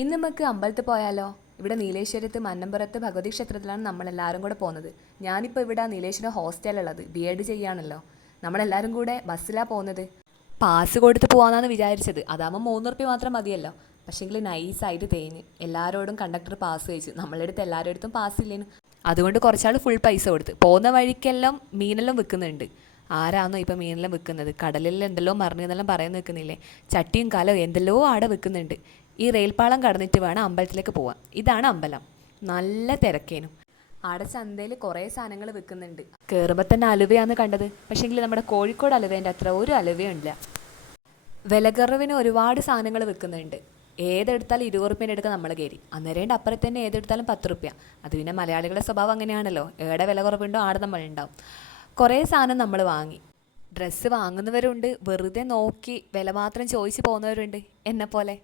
ഇന്ന് നമുക്ക് അമ്പലത്തിൽ പോയാലോ? ഇവിടെ നീലേശ്വരത്ത് മന്നമ്പുറത്ത് ഭഗവതി ക്ഷേത്രത്തിലാണ് നമ്മളെല്ലാവരും കൂടെ പോകുന്നത്. ഞാനിപ്പോൾ ഇവിടെ നീലേശ്വരം ഹോസ്റ്റലുള്ളത് BEd ചെയ്യാണല്ലോ. നമ്മളെല്ലാവരും കൂടെ ബസ്സിലാണ് പോകുന്നത്. പാസ് കൊടുത്ത് പോകാമെന്നാണ് വിചാരിച്ചത്. അതാകുമ്പോൾ 3 റുപ്യ മാത്രം മതിയല്ലോ. പക്ഷേങ്കിൽ നൈസായിട്ട് തേഞ്ഞ് എല്ലാവരോടും കണ്ടക്ടർ പാസ് ചോദിച്ചു. നമ്മളെടുത്ത് എല്ലാവരുടെ അടുത്തും പാസ് ഇല്ലേനു. അതുകൊണ്ട് കുറച്ചാൾ ഫുൾ പൈസ കൊടുത്ത്. പോകുന്ന വഴിക്കെല്ലാം മീനെല്ലാം വിൽക്കുന്നുണ്ട്. ആരാന്നോ ഇപ്പം മീനെല്ലാം വിൽക്കുന്നത്? കടലിൽ എന്തെല്ലോ മറിഞ്ഞു എന്നെല്ലാം പറയുന്ന നിൽക്കുന്നില്ലേ? ചട്ടിയും കലവും എന്തെല്ലോ ആടെ വിൽക്കുന്നുണ്ട്. ഈ റെയിൽപ്പാളം കടന്നിട്ട് വേണം അമ്പലത്തിലേക്ക് പോവാൻ. ഇതാണ് അമ്പലം. നല്ല തിരക്കേനും. ആടെ ചന്തയിൽ കുറേ സാധനങ്ങൾ വിൽക്കുന്നുണ്ട്. കയറുമ്പോൾ തന്നെ അലുവയാണ് കണ്ടത്. പക്ഷേങ്കിൽ നമ്മുടെ കോഴിക്കോട് അലുവേൻ്റെ അത്ര ഒരു അലുവയും ഇല്ല. വിലക്കുറവിന് ഒരുപാട് സാധനങ്ങൾ വിൽക്കുന്നുണ്ട്. ഏതെടുത്താലും 20 റുപ്യേൻ്റെ എടുക്കാൻ നമ്മൾ കയറി. അന്നേരം അപ്പുറത്ത് തന്നെ ഏതെടുത്താലും 10 റുപ്യ. അത് പിന്നെ മലയാളികളുടെ സ്വഭാവം അങ്ങനെയാണല്ലോ. ഏടെ വില കുറവുണ്ടോ ആടെ നമ്മൾ ഉണ്ടാവും. കുറേ സാധനം നമ്മൾ വാങ്ങി. ഡ്രസ്സ് വാങ്ങുന്നവരുണ്ട്, വെറുതെ നോക്കി വില മാത്രം ചോദിച്ച് പോകുന്നവരുണ്ട്, എന്നെപ്പോലെ.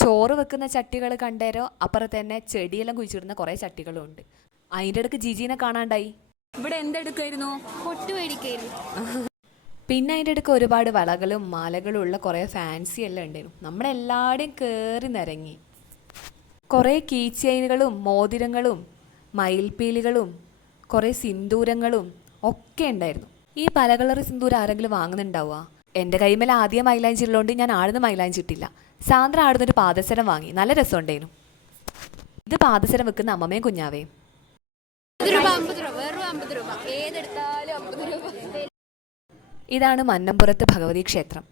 ചോറ് വെക്കുന്ന ചട്ടികൾ കണ്ടേരോ അപ്പുറത്ത് തന്നെ ചെടിയെല്ലാം കുഴിച്ചിടുന്ന കുറേ ചട്ടികളും ഉണ്ട്. അതിൻ്റെ ഇടയ്ക്ക് ജിജീനെ കാണാണ്ടായി. ഇവിടെ എന്തെടുക്കായിരുന്നു? പൊട്ട് മേടിക്കായിരുന്നു. പിന്നെ അതിൻ്റെ ഇടയ്ക്ക് ഒരുപാട് വളകളും മാലകളും ഉള്ള കുറേ ഫാൻസി എല്ലാം ഉണ്ടായിരുന്നു. നമ്മളെല്ലാവരുടെയും കയറി നിരങ്ങി. കുറേ കീ ചെയിനുകളും മോതിരങ്ങളും മയിൽപ്പീലികളും കുറേ സിന്ദൂരങ്ങളും ഒക്കെ ഉണ്ടായിരുന്നു. ഈ പല കളർ സിന്ദൂരം ആരെങ്കിലും വാങ്ങുന്നുണ്ടാവുക? എൻ്റെ കൈമേൽ ആദ്യം മൈലാഞ്ചി ഉള്ളതുകൊണ്ട് ഞാൻ ആടുന്ന് മൈലാഞ്ചി ഇട്ടില്ല. സാന്ദ്ര ആടുന്നൊരു പാദസരം വാങ്ങി. നല്ല രസമുണ്ടായിരുന്നു. ഇത് പാദസരം വെക്കുന്ന അമ്മമ്മയും കുഞ്ഞാവേയും. ഇതാണ് മന്നമ്പുറത്ത് ഭഗവതി ക്ഷേത്രം.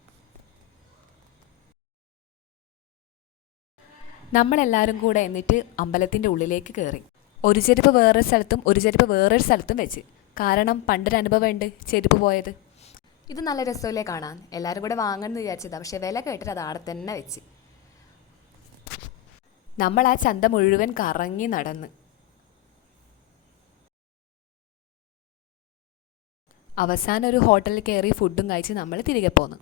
നമ്മളെല്ലാവരും കൂടെ എന്നിട്ട് അമ്പലത്തിൻ്റെ ഉള്ളിലേക്ക് കയറി. ഒരു ചെരുപ്പ് വേറൊരു സ്ഥലത്തും ഒരു ചെരുപ്പ് വേറൊരു സ്ഥലത്തും വെച്ച്. കാരണം പണ്ടൊരു അനുഭവമുണ്ട് ചെരുപ്പ് പോയത്. ഇത് നല്ല രസമല്ലേ കാണാൻ? എല്ലാവരും കൂടെ വാങ്ങണമെന്ന് വിചാരിച്ചതാണ്. പക്ഷേ വില കേട്ടിട്ട് അത് ആടെ തന്നെ വെച്ച്. നമ്മൾ ആ ചന്ത മുഴുവൻ കറങ്ങി നടന്ന് അവസാനം ഒരു ഹോട്ടലിൽ കയറി ഫുഡും കഴിച്ച് നമ്മൾ തിരികെ പോന്നു.